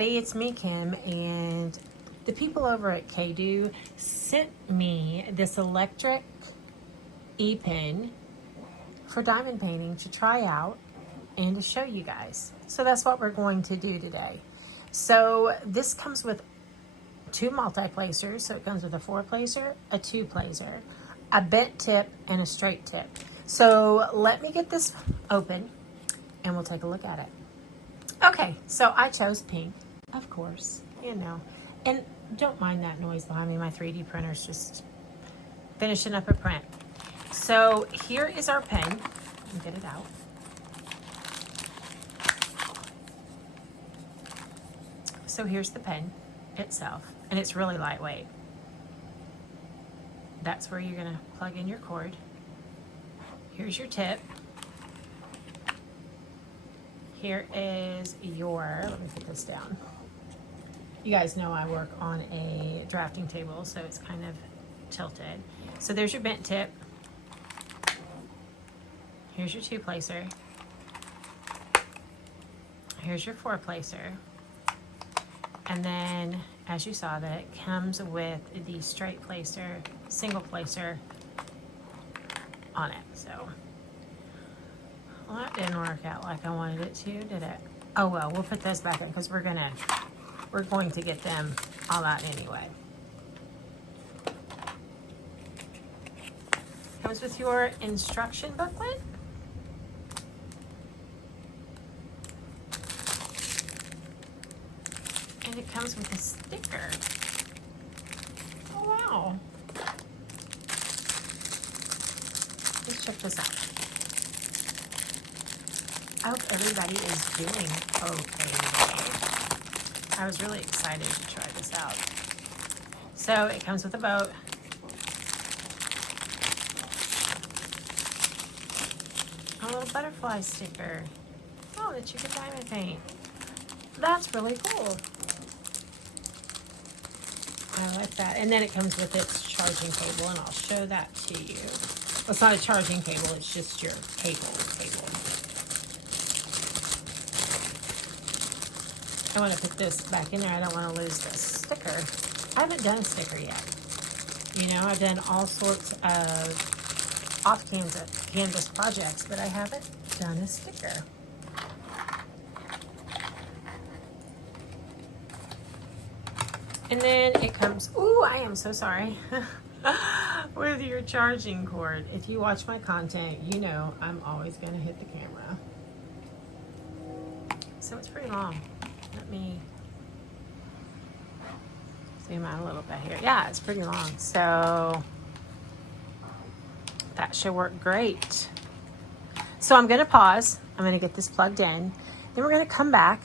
everybody, it's me, Kim, and the people over at KDO sent me this electric E-pen for diamond painting to try out and to show you guys. So that's what we're going to do today. So this comes with 2 multi-placers. So it comes with a 4-placer, a 2-placer, a bent tip, and a straight tip. So let me get this open and we'll take a look at it. Okay, so I chose pink, of course, you know. And don't mind that noise behind me. My 3D printer's just finishing up a print. So here is our pen. Let me get it out. So here's the pen itself, and it's really lightweight. That's where you're gonna plug in your cord. Here's your tip. Here is your, let me put this down. You guys know I work on a drafting table, so it's kind of tilted. So there's your bent tip. Here's your 2-placer. Here's your 4-placer. And then, as you saw, that it comes with the straight placer, single placer on it. So, well, that didn't work out like I wanted it to, did it? Oh well, we'll put those back in because we're going to get them all out anyway. Comes with your instruction booklet. And it comes with a sticker. Oh wow. Let's check this out. I hope everybody is doing okay. I was really excited to try this out. So it comes with a boat. A little butterfly sticker. Oh, that you can diamond paint. That's really cool. I like that. And then it comes with its charging cable, and I'll show that to you. Well, it's not a charging cable, it's just your cable. I want to put this back in there. I don't want to lose this sticker. I haven't done a sticker yet. You know, I've done all sorts of off-canvas projects, but I haven't done a sticker. And then it comes, ooh, I am so sorry, with your charging cord. If you watch my content, you know I'm always going to hit the camera. So it's pretty long. Let me zoom out a little bit here. Yeah, it's pretty long. So that should work great. So I'm going to pause. I'm going to get this plugged in. Then we're going to come back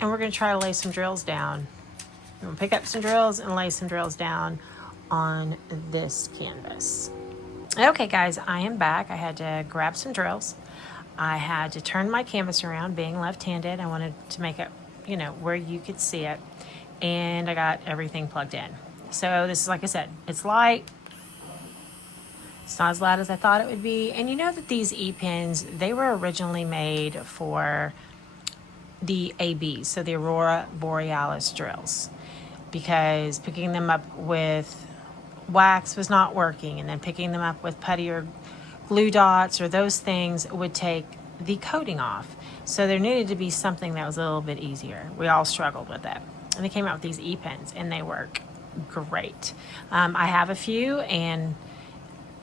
and we're going to try to lay some drills down. I'm going to pick up some drills and lay some drills down on this canvas. Okay guys, I am back. I had to grab some drills. I had to turn my canvas around, being left-handed. I wanted to make it, you know, where you could see it. And I got everything plugged in. So this is, like I said, it's light. It's not as loud as I thought it would be. And you know that these E-pens, they were originally made for the ABs, so the Aurora Borealis drills, because picking them up with wax was not working, and then picking them up with putty or glue dots or those things would take the coating off. So there needed to be something that was a little bit easier. We all struggled with it. And they came out with these E-pens, and they work great. I have a few, and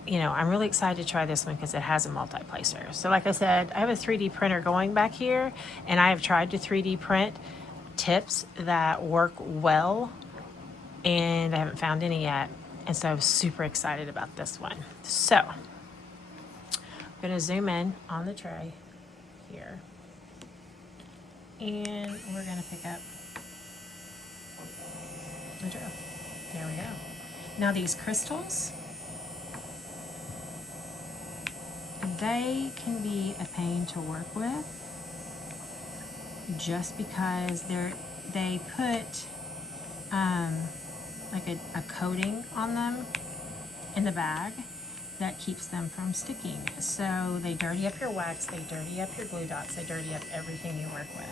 you know, I'm really excited to try this one because it has a multi-placer. So like I said, I have a 3D printer going back here, and I have tried to 3D print tips that work well, and I haven't found any yet. And so I'm super excited about this one. So I'm going to zoom in on the tray here, and we're going to pick up the drill. There we go. Now these crystals, they can be a pain to work with, just because they put like a coating on them in the bag that keeps them from sticking. So they dirty up your wax, they dirty up your glue dots, they dirty up everything you work with.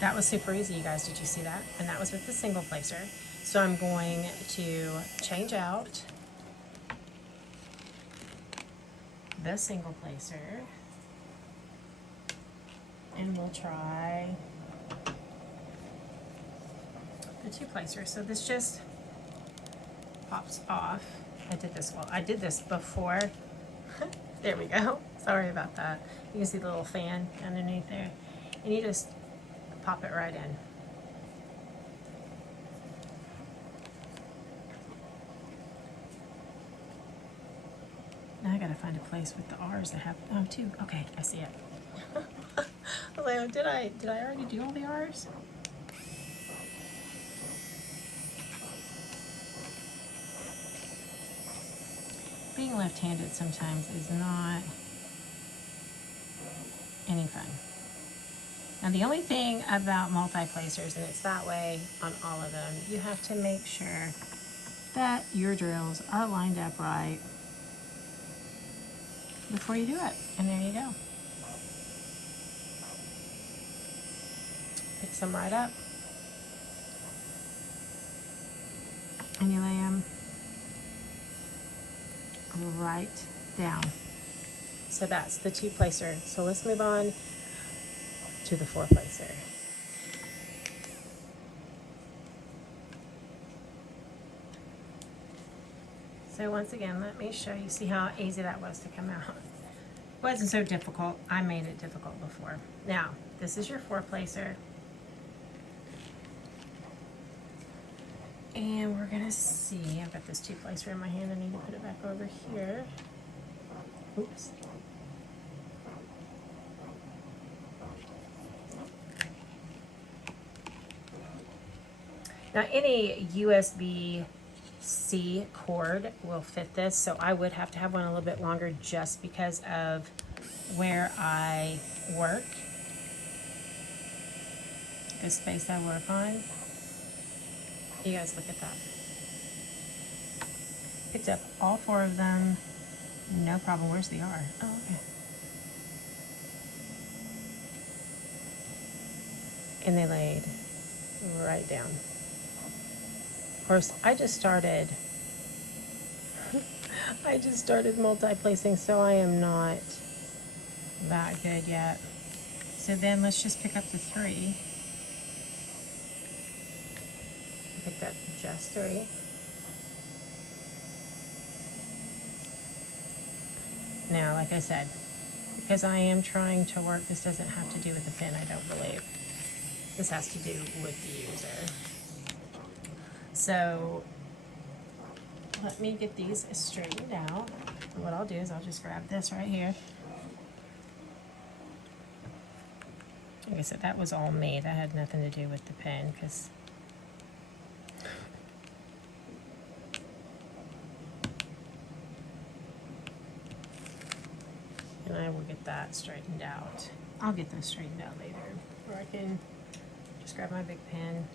That was super easy, you guys. Did you see that? And that was with the single placer. So I'm going to change out the single placer, and we'll try the two placer. So this just pops off. I did this before. There we go. Sorry about that. You can see the little fan underneath there. And you just pop it right in. Now I gotta find a place with the R's that have, oh, two. Okay, I see it. I was like, oh, did I already do all the R's? Being left-handed sometimes is not any fun. Now the only thing about multi-placers, and it's that way on all of them, you have to make sure that your drills are lined up right before you do it. And there you go. Picks them right up. And you lay them right down. So that's the two placer. So let's move on to the four placer. So once again, let me show you, see how easy that was to come out. It wasn't so difficult. I made it difficult before. Now, this is your four placer. And we're gonna see, I've got this two placer in my hand. I need to put it back over here. Oops. Now any USB-C cord will fit this, so I would have to have one a little bit longer just because of where I work, the space I work on. You guys look at that. Picked up all four of them, no problem. Where's the R? Oh, okay. And they laid right down. Of course, I just started multi-placing, so I am not that good yet. So then let's just pick up the three. Picked up just three. Now, like I said, because I am trying to work, this doesn't have to do with the pin, I don't believe. This has to do with the user. So let me get these straightened out. And what I'll do is I'll just grab this right here. Like I said, that was all me. That had nothing to do with the pin, because and I will get that straightened out. I'll get those straightened out later. Or I can just grab my big pen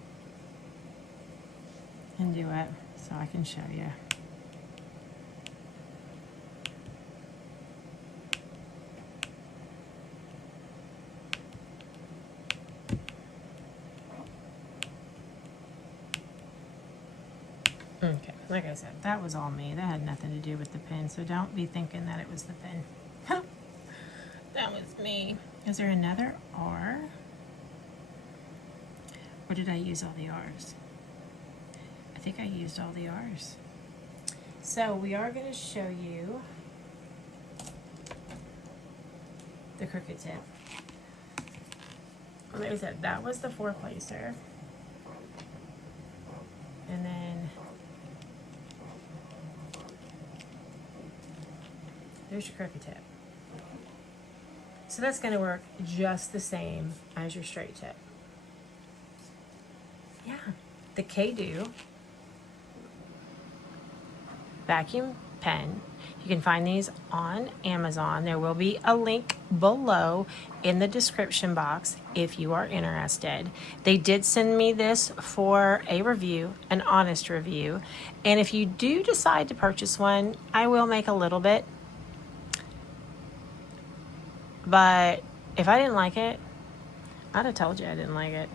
and do it so I can show you. Okay, like I said, that was all me. That had nothing to do with the pen, so don't be thinking that it was the pen. That was me. Is there another R? Or did I use all the R's? I think I used all the R's. So we are going to show you the crooked tip. Like I said, that was the four placer. And then there's your crooked tip. So that's going to work just the same as your straight tip. Yeah, the K-Do vacuum pen. You can find these on Amazon. There will be a link below in the description box if you are interested. They did send me this for a review, an honest review. And if you do decide to purchase one, I will make a little bit. But if I didn't like it, I'd have told you I didn't like it.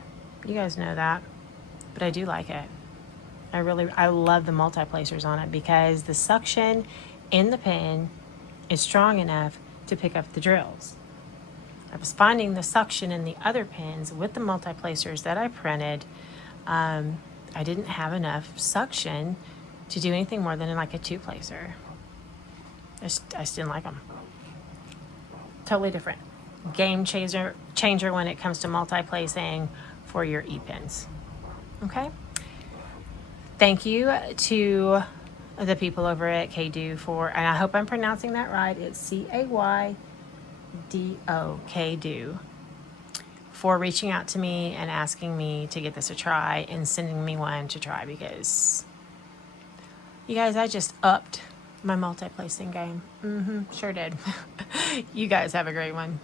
You guys know that. But I do like it. I love the MultiPlacers on it because the suction in the pen is strong enough to pick up the drills. I was finding the suction in the other pens with the MultiPlacers that I printed. I didn't have enough suction to do anything more than like a 2-placer. I just didn't like them. Totally different. Game changer when it comes to multi-placing for your E-pens. Okay? Thank you to the people over at Kdo for, and I hope I'm pronouncing that right, it's Caydo, Kdo, for reaching out to me and asking me to get this a try and sending me one to try, because you guys, I just upped my multi-placing game. Sure did. You guys have a great one.